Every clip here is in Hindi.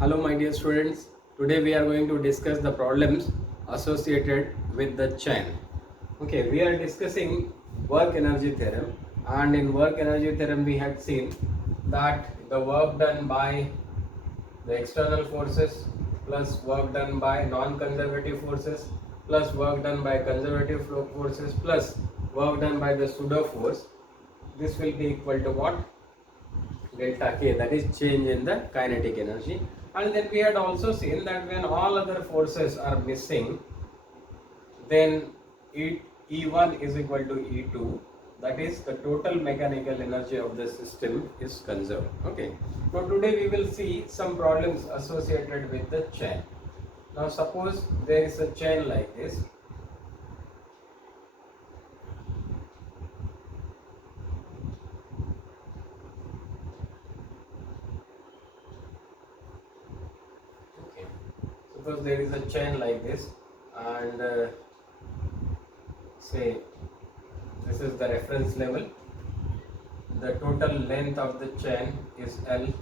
Hello my dear students, today we are going to discuss the problems associated with the chain. Okay, we are discussing work energy theorem, and in work energy theorem we had seen that the work done by the external forces plus work done by non-conservative forces plus work done by conservative forces plus work done by the pseudo force, this will be equal to what? Delta K, that is change in the kinetic energy. And then we had also seen that when all other forces are missing, then E1 is equal to E2, that is the total mechanical energy of the system is conserved. Okay, now today we will see some problems associated with the chain. Now suppose there is a chain like this. Okay, suppose there is a chain like this, and say this is the reference level. The total length of the chain is L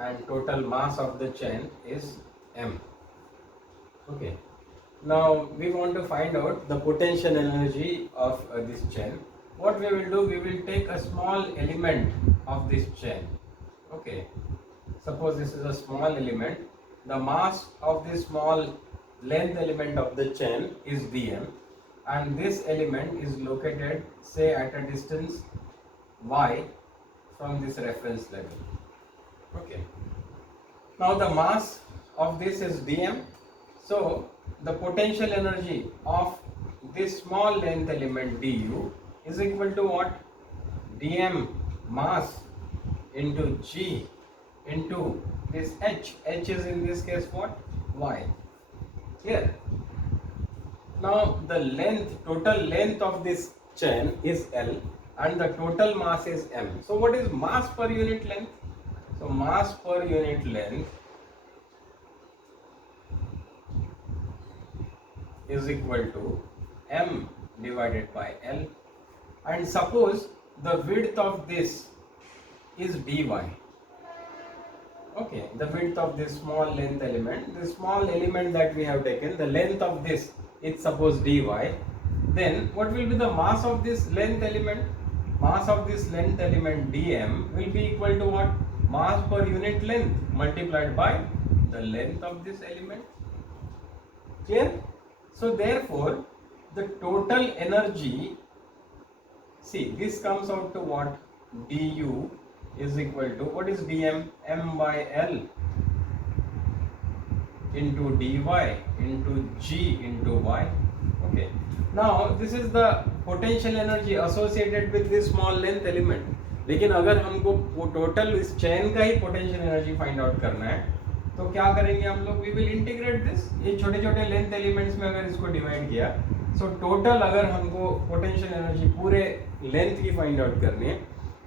and total mass of the chain is M. Okay. Now we want to find out the potential energy of this chain. What we will do, we will take a small element of this chain. Okay. Suppose this is a small element. The mass of this small length element of the chain is dm, and this element is located, say, at a distance y from this reference level. Okay. Now the mass of this is dm, so the potential energy of this small length element du is equal to what? Dm mass into g into this h. H is in this case what? Y. Here. Now the length, total length of this chain is L and the total mass is M. So what is mass per unit length? So mass per unit length is equal to M divided by L, and suppose the width of this is dy. Okay, the width of this small length element, the small element that we have taken, the length of this is suppose dy, then what will be the mass of this length element? Mass of this length element dm will be equal to what? Mass per unit length multiplied by the length of this element. Clear? So therefore the total energy, see, this comes out to what? Du is equal to, what is dm? M by L into dy into g into y. Okay, now this is the potential energy associated with this small length element. लेकिन अगर हमको टोटल इस चैन का ही पोटेंशियल एनर्जी फाइंड आउट करना है तो क्या करेंगे हम लोग? We will integrate this. ये छोटे छोटे लेंथ एलिमेंट्स में अगर इसको डिवाइड किया, सो टोटल अगर हमको पोटेंशियल एनर्जी पूरे लेंथ की फाइंड आउट करनी है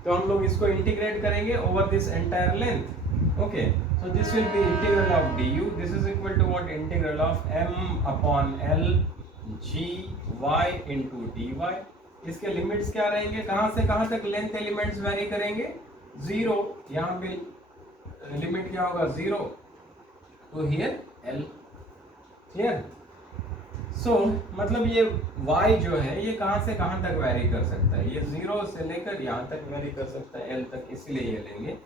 तो हम लोग इसको इंटीग्रेट करेंगे over this entire length. Okay, so this will be integral of du. This is equal to what? Integral of m upon L g y into dy. इसके लिमिट्स क्या रहेंगे? कहां से कहां तक लेंथ एलिमेंट्स वेरी करेंगे? 0. यहाँ पे लिमिट क्या होगा? 0 तो हियर L. क्लियर? सो मतलब ये y जो है ये कहां से कहां तक वेरी कर सकता है? ये 0 से लेकर यहाँ तक वेरी कर सकता है, L तक, इसलिए ये लेंगे.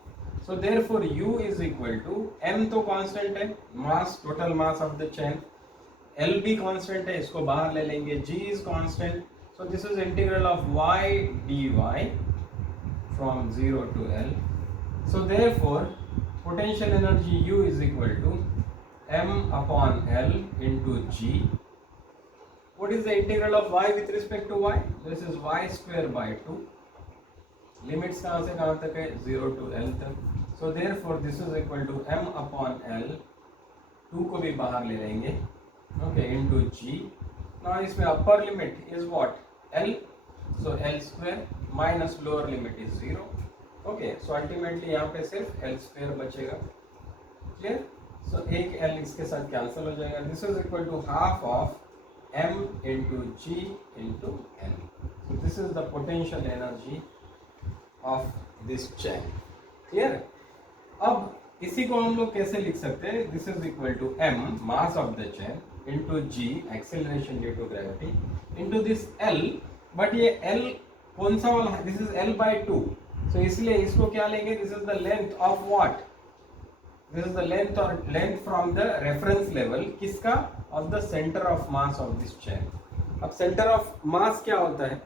So therefore U is equal to M तो कांस्टेंट है, mass, total mass of the chain. L भी कांस्टेंट है, इसको बाहर ले लेंगे. G is constant. So this is integral of y dy from 0 to L. So therefore potential energy U is equal to M upon L into G. What is the integral of y with respect to y? This is y square by 2. Limits कहाँ से कहाँ तक है? 0 to L तक. So therefore this is equal to M upon L, 2 को भी बाहर ले लेंगे, okay, into G. Now इसमें upper limit is what? L. So L square minus lower limit is 0. Okay, so ultimately यहाँ पे सिर्फ L square बचेगा. Clear? So एक L इसके साथ कैंसिल हो जाएगा. This is equal to half of M into G into L. So this is the potential energy of this chain. Clear? अब इसी को हम लोग कैसे लिख सकते हैं, this is equal to m mass of the chain into g acceleration due to gravity into this l, but ये l कौन सा वाला है, this is l by 2, so इसलिए इसको क्या लेंगे, this is the length of what, this is the length और length from the reference level, किसका, of the centre of mass of this chain. अब सेंटर ऑफ मास क्या होता है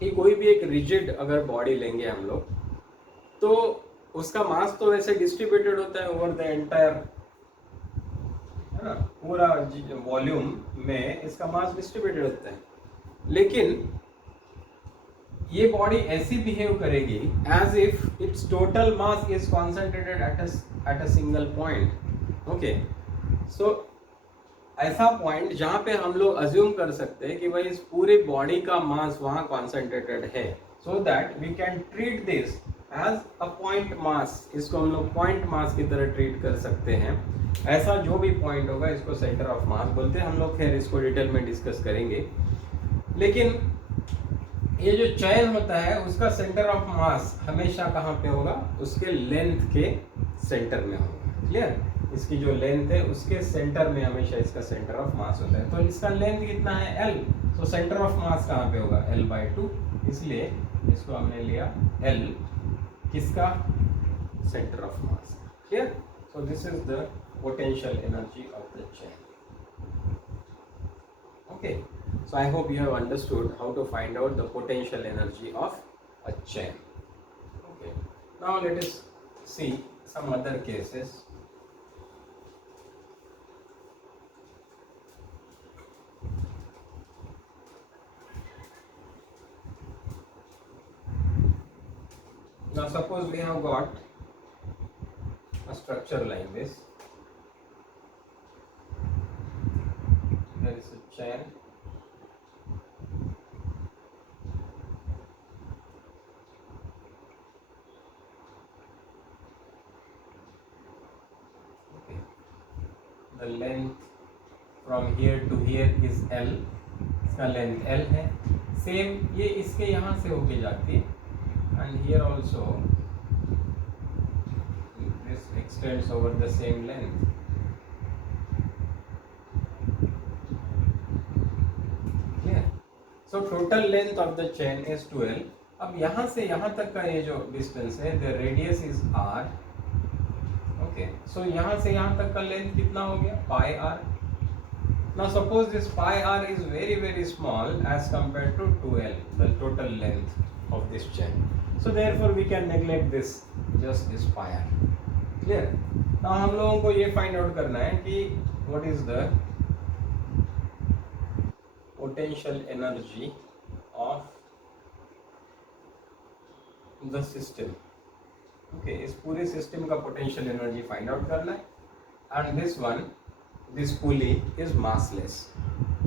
कि कोई भी एक रिजिड अगर बॉडी लेंगे हम लोग, तो उसका मास तो वैसे डिस्ट्रीब्यूटेड होता है ओवर द एंटायर, है ना, पूरा वॉल्यूम में इसका मास डिस्ट्रीब्यूटेड होता है, लेकिन ये बॉडी ऐसी बिहेव करेगी as if it's total mass is concentrated at a single point. Okay, so ऐसा पॉइंट जहां पे हम लोग अज्यूम कर सकते हैं कि भाई इस पूरी बॉडी का मास वहां कॉन्सेंट्रेटेड है, so that we can treat this as a point mass, इसको हम लोग पॉइंट मास की तरह ट्रीट कर सकते हैं। ऐसा जो भी पॉइंट होगा इसको सेंटर ऑफ मास बोलते हैं, हम लोग खैर इसको डिटेल में डिस्कस करेंगे। लेकिन ये जो चैन होता है उसका सेंटर ऑफ मास हमेशा कहाँ पे होगा, उसके लेंथ के सेंटर में होगा। क्लियर, इसकी जो लेंथ है उसके सेंटर में हमेशा इसका सेंटर ऑफ मास होता है। तो इसका लेंथ कितना है, l, तो सेंटर ऑफ मास कहाँ पे होगा, l by 2, इसलिए इसको हमने लिया l, किसका, centre of mass. Clear, so this is the potential energy of the chain. Okay, so I hope you have understood how to find out the potential energy of a chain. Okay, now let us see some other cases. Now suppose we have got a structure like this. There is a chain. Okay. The length from here to here is L. इसका लेंथ L है। सेम ये इसके यहाँ से होके जाती है, and here also this extends over the same length. So total length of the chain is 12. अब यहाँ से यहाँ तक का ये जो डिस्टेंस है, the radius is r. Okay, so यहाँ से यहाँ तक का लेंथ कितना हो गया, pi r. Now suppose this pi r is very very small as compared to 2l, the total length of this chain. So therefore we can neglect this, just this pi r. Clear? Now हम लोगों को ये find out करना है कि what is the potential energy of the system. Okay, इस पूरे सिस्टम का पोटेंशियल एनर्जी फाइंड आउट करना है, and this one, this pulley is massless.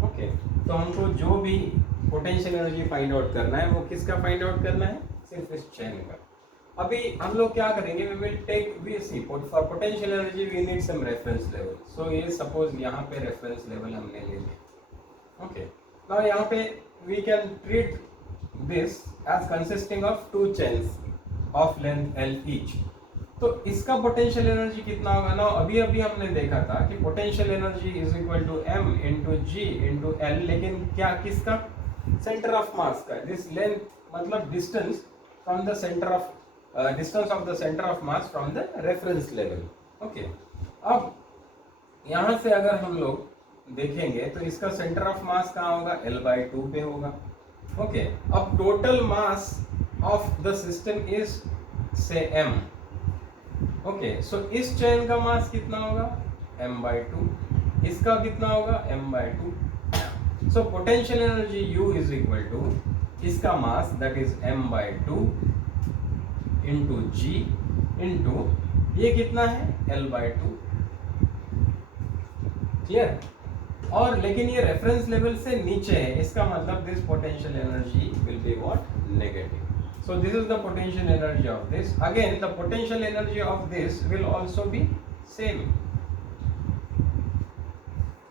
Okay, तो हमको जो भी पोटेंशियल एनर्जी फाइंड आउट करना है वो किसका फाइंड आउट करना है, सिर्फ इस चैन का। अभी हम लोग क्या करेंगे, we will take, we see for potential energy we need some reference level. So ये सपोज यहाँ पे रेफरेंस लेवल हमने ले लिया। ओके, नाउ यहाँ पे we can treat this as consisting of 2 chains of length L each. तो इसका पोटेंशियल एनर्जी कितना होगा ना, अभी अभी हमने देखा था कि potential energy is equal to m into g into L, लेकिन क्या, किसका, सेंटर ऑफ मास का। दिस लेंथ मतलब distance from the centre of distance of the centre of mass from the reference level. Okay, अब यहाँ से अगर हम लोग देखेंगे तो इसका सेंटर ऑफ मास कहाँ होगा, L by 2 पे होगा। ओके, अब total mass of the system is से m। ओके, सो इस चैन का मास कितना होगा, m by 2, इसका कितना होगा, m by 2। So potential energy U is equal to इसका mass that is m by 2 into g into ये कितना है, L by 2। क्लियर? और लेकिन ये रेफरेंस लेवल से नीचे है, इसका मतलब this potential energy will be what, negative. So this is the potential energy of this. Again, the potential energy of this will also be same.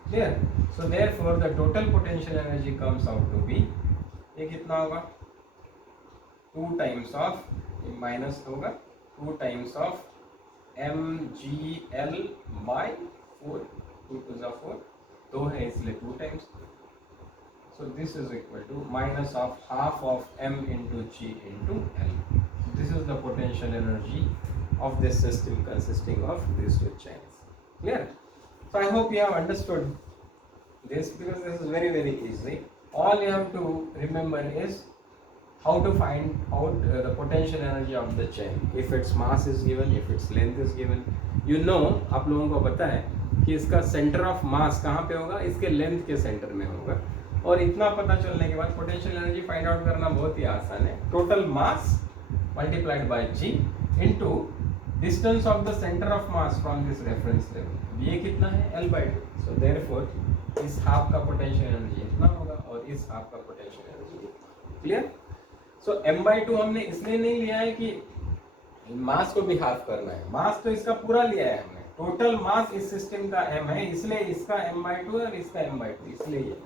Clear? So therefore, the total potential energy comes out to be, ये कितना होगा, 2 times of, माइनस होगा 2 times of mg/L/4, 2 to the 4, 2 है इसलिए 2 times, so this is equal to minus of half of m into g into L. This is the potential energy of this system consisting of these two chains. Clear? So I hope you have understood this, because this is very easy. All you have to remember is how to find out the potential energy of the chain. If its mass is given, if its length is given, you know, आप लोगों को पता है कि इसका सेंटर ऑफ मास कहाँ पे होगा, इसके लेंथ के सेंटर में होगा। और इतना पता चलने के बाद पोटेंशियल एनर्जी फाइंड आउट करना बहुत ही आसान है। Total mass multiplied by g into distance of the centre of mass from this reference level. ये कितना है? L/2। सो देयरफॉर इस हाफ का पोटेंशियल एनर्जी इतना होगा और इस हाफ का पोटेंशियल एनर्जी इतना। क्लियर? सो m/2 हमने इसलिए नहीं लिया है कि मास को भी हाफ करना है, मास तो इसका पूरा लिया है हमने। टोटल मास इस सिस्टम का m है, इसलिए इसका m/2 और इसका m/2, इसलिए ये।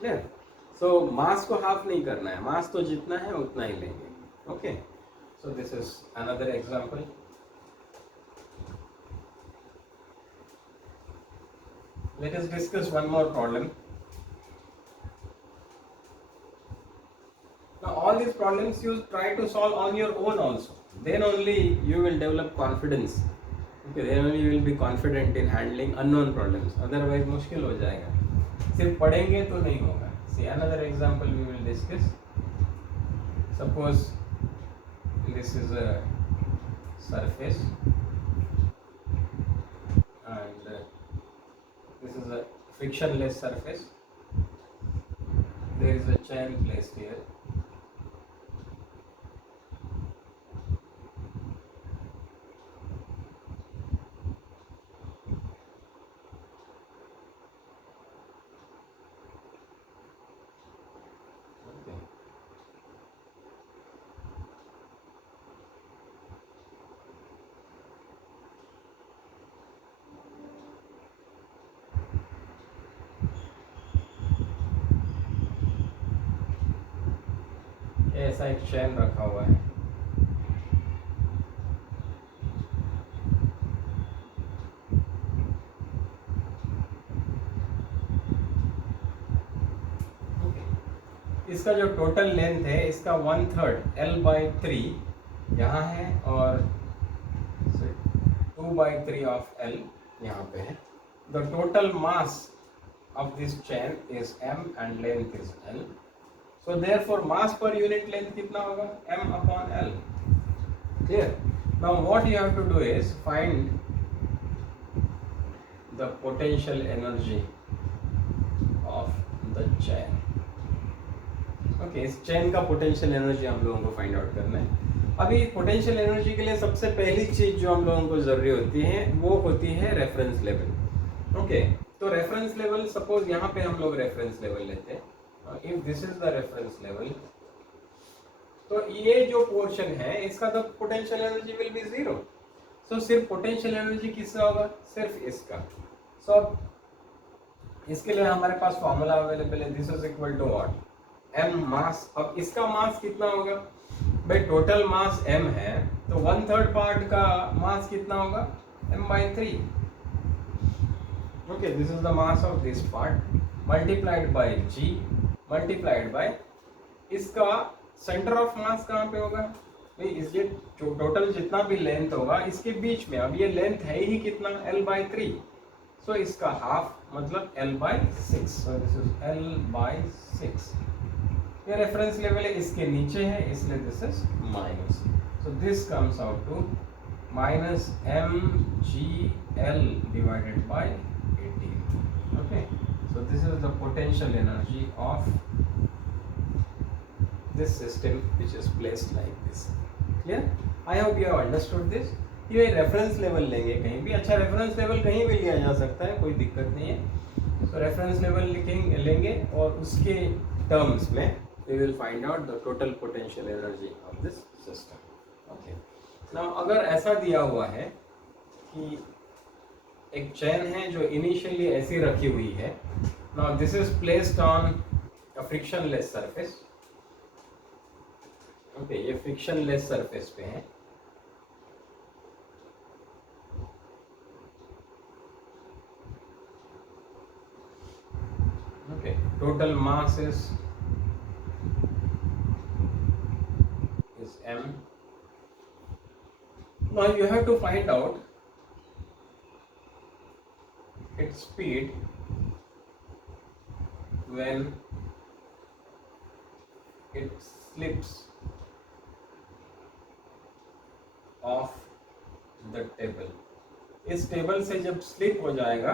क्लियर? सो मास को हाफ नहीं करना है, मास तो जितना है उतना ही लेंगे। Okay, so this is another example. Let us discuss one more problem. Now all these problems you try to solve on your own also. Then only you will develop confidence. Okay, then only you will be confident in handling unknown problems. Otherwise मुश्किल हो जाएगा। सिर्फ पढ़ेंगे तो नहीं होगा। See another example we will discuss. Suppose this is a surface and this is a frictionless surface. There is a chain placed here. Okay. ऐसा एक चैन रखा हुआ है। इसका जो टोटल लेंथ है इसका 1/3 L/3 यहाँ है और 2/3 ऑफ L यहाँ पे है। The total mass of this chain is m and length is L. So therefore mass per unit length कितना होगा? m/L. Clear? Now what you have to do is find the potential energy of the chain. Okay, इस चेन का पोटेंशियल एनर्जी हम लोगों को फाइंड आउट करना है। अभी पोटेंशियल एनर्जी के लिए सबसे पहली चीज जो हम लोगों को जरूरी होती है वो होती है रेफरेंस लेवल। ओके, तो रेफरेंस लेवल, सपोज यहाँ पे हम लोग रेफरेंस लेवल लेते हैं। If this is the reference level, तो ये जो पोर्शन है इसका तो पोटेंशियल एनर्जी विल बी 0। सो सिर्फ पोटेंशियल एनर्जी किसका होगा? सिर्फ इसका। सो इसके लिए हमारे पास फॉर्मूला अवेलेबल है। This is equal to what? m mass. अब इसका मास कितना होगा? भाई टोटल मास m है तो 1/3 पार्ट का मास कितना होगा? m/3। Okay, this is the mass of this part multiplied by g multiplied by इसका सेंटर ऑफ मास कहाँ पे होगा? भाई इस ये टोटल जितना भी लेंथ होगा इसके बीच में, अब ये लेंथ है ही कितना? L/3। सो इसका हाफ मतलब L/6। So this is L/6। ये रेफरेंस लेवल है, इसके नीचे है इसलिए this is minus. So this comes out to -mgl divided by 18। Okay, so this is the potential energy of this system which is placed like this. Clear? I hope you have understood this. ये रेफरेंस लेवल लेंगे कहीं भी। अच्छा, रेफरेंस लेवल कहीं भी लिया जा सकता है, कोई दिक्कत नहीं है। तो रेफरेंस लेवल लेंगे और उसके टर्म्स में we will find out the total potential energy of this system. Okay. Now अगर ऐसा दिया हुआ है कि एक चेन है जो इनिशियली ऐसी रखी हुई है। Now this is placed on a frictionless surface. Okay, ये frictionless surface पे है। total mass is m. Now you have to find out its speed when it slips off the table. इस टेबल से जब स्लिप हो जाएगा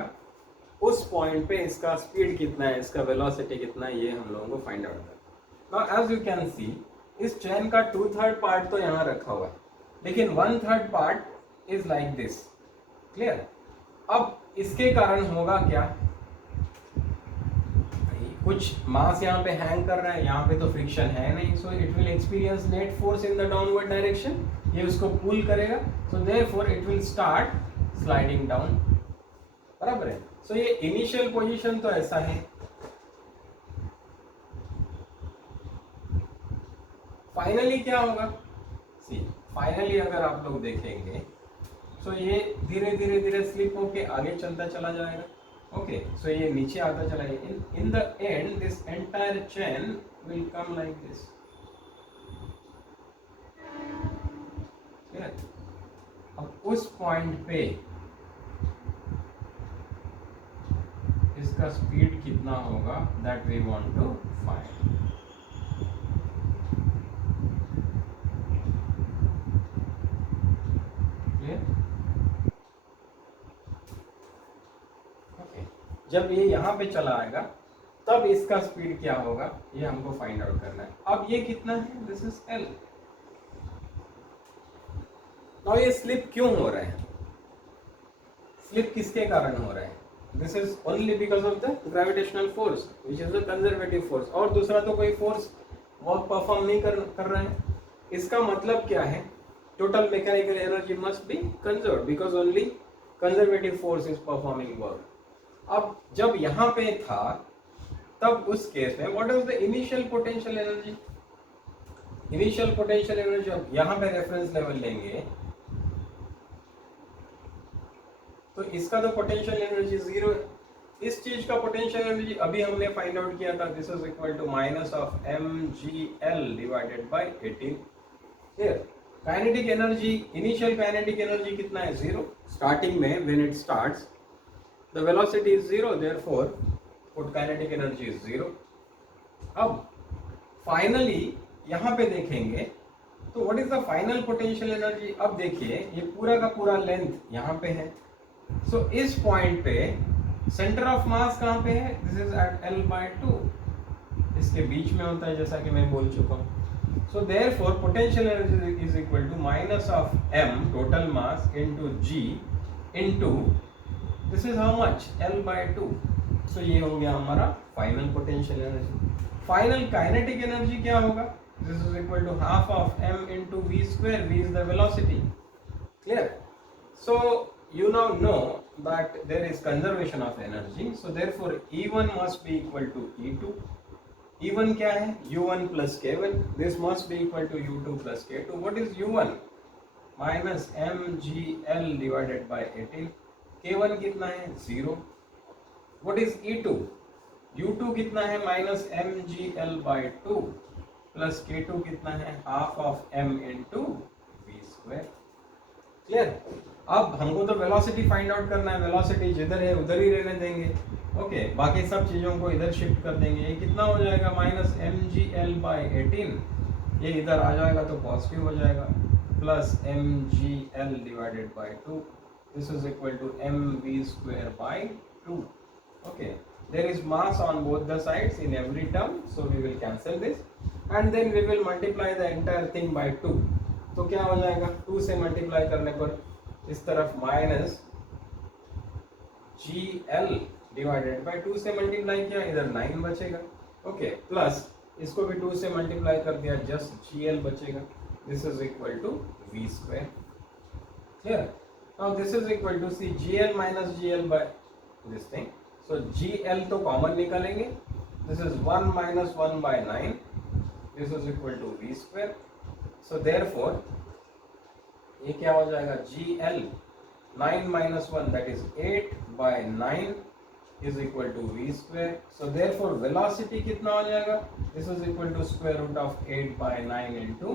उस पॉइंट पे इसका स्पीड कितना है, इसका वेलोसिटी कितना है, ये हम लोगों को फाइंड आउट करना। Now as you can see इस चेन का 2/3 पार्ट तो यहाँ रखा हुआ है, लेकिन 1/3 part is like this. Clear? अब इसके कारण होगा क्या, कुछ मास यहाँ पे हैंग कर रहा है, यहाँ पे तो फ्रिक्शन है नहीं, so it will experience net force in the downward direction, ये उसको पुल करेगा, so therefore it will start sliding down. बराबर है? सो ये इनिशियल पोजीशन तो ऐसा है। फाइनली क्या होगा, सी फाइनली अगर आप लोग देखेंगे सो ये धीरे धीरे धीरे स्लिप होके आगे चलता चला जाएगा। ओके, सो ये नीचे आता चला जाएगा। In the end this entire chain will come like this. अब उस पॉइंट पे इसका स्पीड कितना होगा that we want to find. जब ये यहाँ पे चला आएगा तब इसका स्पीड क्या होगा ये हमको फाइंड आउट करना है। अब ये कितना है, दिस इज L। तो ये स्लिप क्यों हो रहा है, स्लिप किसके कारण हो रहा है, this is only because of the gravitational force which is the conservative force, और दूसरा तो कोई फोर्स वर्क परफॉर्म नहीं कर रहा है। इसका मतलब क्या है, total mechanical energy must be conserved because only conservative force is performing work. अब जब यहाँ पे था तब उस केस में what is the initial potential energy, initial potential energy यहाँ पे रेफरेंस लेवल लेंगे तो इसका तो पोटेंशियल एनर्जी 0 है। इस चीज का पोटेंशियल एनर्जी अभी हमने फाइंड आउट किया था, this is equal to minus of mgl divided by 18। Here kinetic energy, initial kinetic energy कितना है, 0। स्टार्टिंग में when it starts the velocity is 0, therefore put kinetic energy is 0। अब finally यहाँ पे देखेंगे तो what is the final potential energy। अब देखिए ये पूरा का पूरा लेंथ यहाँ पे है, so इस पॉइंट पे सेंटर ऑफ मास कहाँ पे है, this is at L/2, इसके बीच में होता है जैसा कि मैं बोल चुका हूँ। So therefore potential energy is equal to minus of m total mass into g into this is how much, L/2। so ये हो गया हमारा final potential energy. Final kinetic energy क्या होगा, this is equal to half of m into v square, v is the velocity। clear? so you now know that there is conservation of energy, so therefore E1 must be equal to E2। E1 क्या है, U1 plus K1, this must be equal to U2 plus K2। what is U1, minus mgl divided by 18। K1 कितना है, 0। What is E2, U2 कितना है, माइनस mgl/2 प्लस K2 कितना है, half of m into v square. Clear? अब हमको तो वेलोसिटी फाइंड आउट करना है, वेलोसिटी जिधर है उधर ही रहने देंगे। ओके, बाकी सब चीजों को इधर शिफ्ट कर देंगे। ये कितना हो जाएगा, माइनस mgl/18, ये इधर आ जाएगा तो पॉजिटिव हो जाएगा, plus mgl divided bye 2, this is equal to mv square by 2। okay, there is mass on both the sides in every term, so we will cancel this and then we will multiply the entire thing by 2। तो क्या हो जाएगा, 2 से मल्टीप्लाई करने पर इस तरफ माइनस gl डिवाइडेड बाय 2 से मल्टीप्लाई किया, इधर 9 बचेगा। ओके, प्लस इसको भी 2 से मल्टीप्लाई कर दिया, जस्ट gl बचेगा, this is equal to v square. Clear? Now this is equal to see gl minus gl by this thing, so gl तो कॉमन निकालेंगे, this is 1 minus 1 by 9, this is equal to v square। so therefore ये क्या हो जाएगा, gl 9 minus 1 that is 8 by 9 is equal to v square. So therefore velocity कितना हो जाएगा? This is equal to square root of 8 by 9 into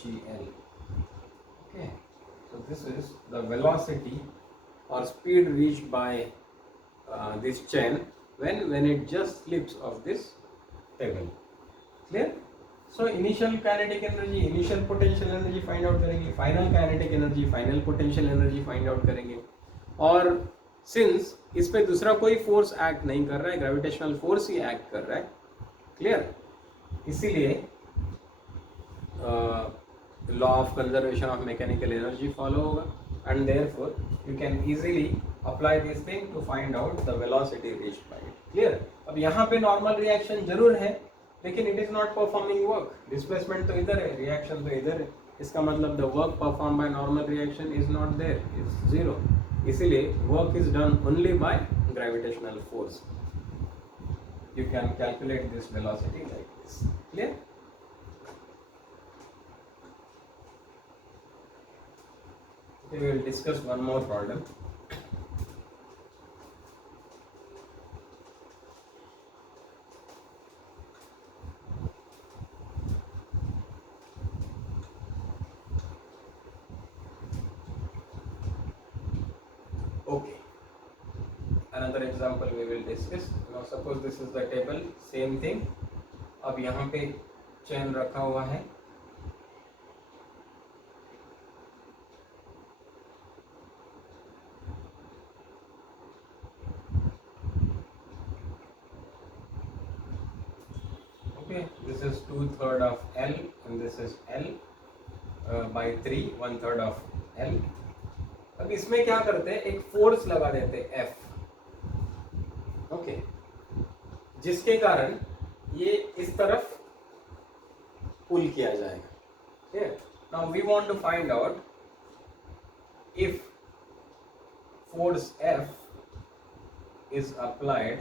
gl. Okay, so this is the velocity or speed reached by this chain when it just slips off this table. Clear? So initial kinetic energy, initial potential energy find out करेंगे, final kinetic energy, final potential energy find out करेंगे. और सिंस इस पे दूसरा कोई फोर्स एक्ट नहीं कर रहा है, ग्रेविटेशनल फोर्स ही एक्ट कर रहा है. क्लियर? इसीलिए law of conservation of mechanical energy follow होगा and therefore you can easily apply this thing to find out the velocity reached by it. Clear? अब यहाँ पे नॉर्मल रिएक्शन जरूर है लेकिन it is not performing work. Displacement तो इधर है, रिएक्शन तो इधर है. इसका मतलब the work perform by normal reaction is not there, is zero. इसीलिए work is done only by gravitational force. You can calculate this velocity like this. Clear? We will discuss one more problem. Okay, another example we will discuss. Now suppose this is the table, same thing. अब यहाँ पे चेन रखा हुआ है. Okay, this is 2/3 of L and this is L by 3, 1/3 of L. अब इसमें क्या करते हैं, एक फोर्स लगा देते हैं F. ओके, जिसके कारण ये इस तरफ पुल किया जाएगा. Now we want to find out if force F is applied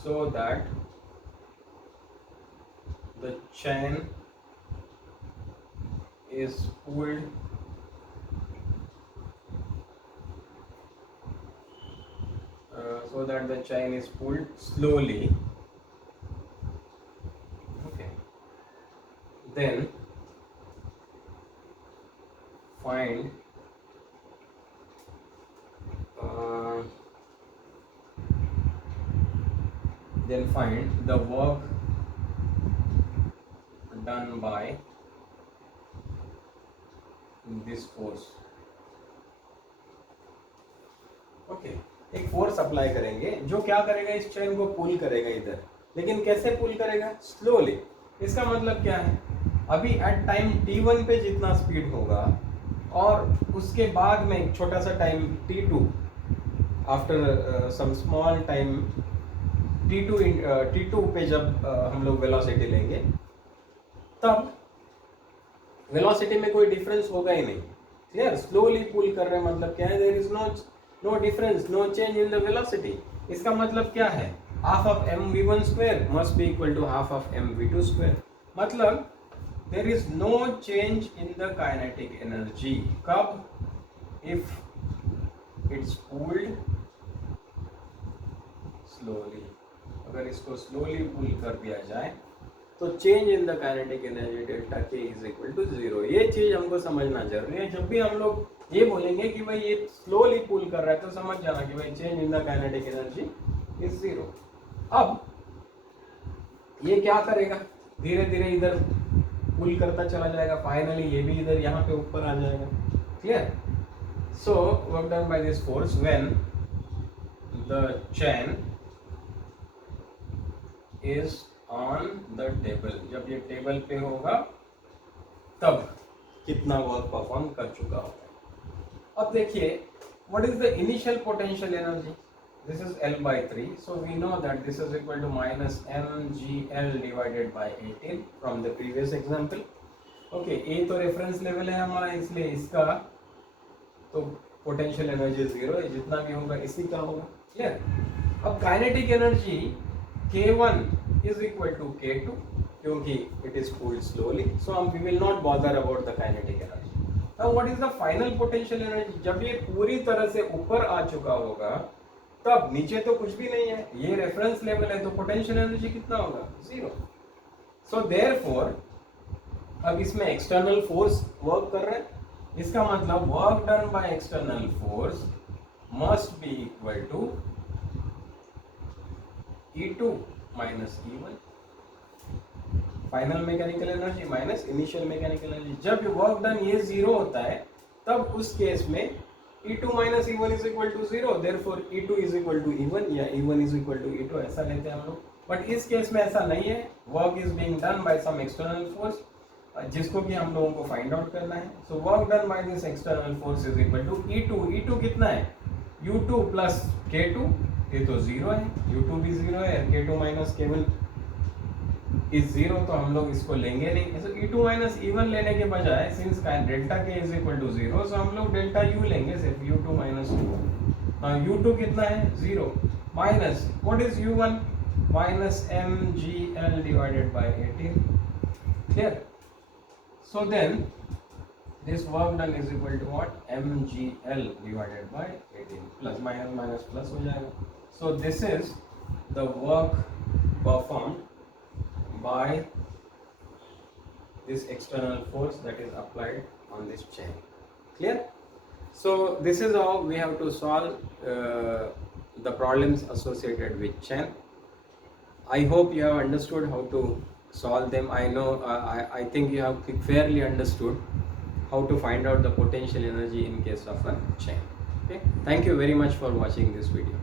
so that the chain is pulled slowly. Okay, then find the work done by this force. Okay, एक फोर्स अप्लाई करेंगे जो क्या करेगा, इस चेन को पुल करेगा इधर. लेकिन कैसे पुल करेगा? स्लोली. इसका मतलब क्या है, अभी एट टाइम t1 पे जितना स्पीड होगा और उसके बाद में एक छोटा सा time t2 after some small time T2 पे जब हम लोग वेलोसिटी लेंगे तब वेलोसिटी में कोई डिफरेंस होगा ही नहीं. क्लियर? स्लोली पुल कर रहे हैं मतलब क्या है, there is no difference, no change in the velocity. इसका मतलब क्या है, half of mv1 square must be equal to half of mv2 square. मतलब there is no change in the kinetic energy. कब? If it's pulled slowly. अगर इसको स्लोली पुल कर दिया जाए तो change in the kinetic energy delta K is equal to 0. ये चीज हमको समझना जरूरी है. जब भी हम लोग ये बोलेंगे कि भाई ये स्लोली पुल कर रहा है तो समझ जाना कि भाई change in the kinetic energy is 0. अब ये क्या करेगा, धीरे धीरे इधर पुल करता चला जाएगा. फाइनली ये भी इधर यहाँ पे ऊपर आ जाएगा. Clear? So work done by this force when the chain is on the table. जब ये टेबल पे होगा तब कितना वर्क परफॉर्म कर चुका होगा. अब देखिए, what is the initial potential energy? This is L by 3. So we know that this is equal to minus mgl divided by 18 from the previous example. Okay, A तो रेफरेंस लेवल है हमारा, इसलिए इसका तो पोटेंशियल एनर्जी 0 है. जितना भी होगा इसी का होगा. क्लियर? अब kinetic energy K1 is equal to K2 क्योंकि it is cooled slowly, so we will not bother about the kinetic energy. Now what is the final potential energy? जब ये पूरी तरह से ऊपर आ चुका होगा तब नीचे तो कुछ भी नहीं है, ये रेफरेंस लेवल है, तो पोटेंशियल एनर्जी कितना होगा? 0. सो देयरफॉर अब इसमें एक्सटर्नल फोर्स वर्क कर रहा है, इसका मतलब work done by external force must be equal to E2 minus E1, final mechanical energy minus initial mechanical energy. जब वर्क डन ये 0 होता है तब उस केस में E2 minus E1 is equal to 0, therefore E2 is equal to E1 या E1 is equal to E2, ऐसा लेते हैं हम लोग. बट इस केस में ऐसा नहीं है, work is being done by some external force जिसको कि हम लोगों को फाइंड आउट करना है. So work done by this external force is equal to E2. E2 कितना है? U2 प्लस K2, ये तो 0 है, U2 भी 0 है, K2 माइनस K1 इज 0, तो हम लोग इसको लेंगे नहीं. so E2 माइनस E1 लेने के बजाय since delta K is equal to 0, so हम लोग डेल्टा U लेंगे, सिर्फ U2 माइनस U2 कितना है? 0 minus what is U1? Minus mgl divided by 18. Clear? So then this work done is equal to what? mgl divided by 18, plus minus minus plus हो जाएगा. So this is the work performed by this external force that is applied on this chain. Clear? So this is how we have to solve the problems associated with chain. I hope you have understood how to solve them. I know I think you have fairly understood how to find out the potential energy in case of a chain. Okay, thank you very much for watching this video.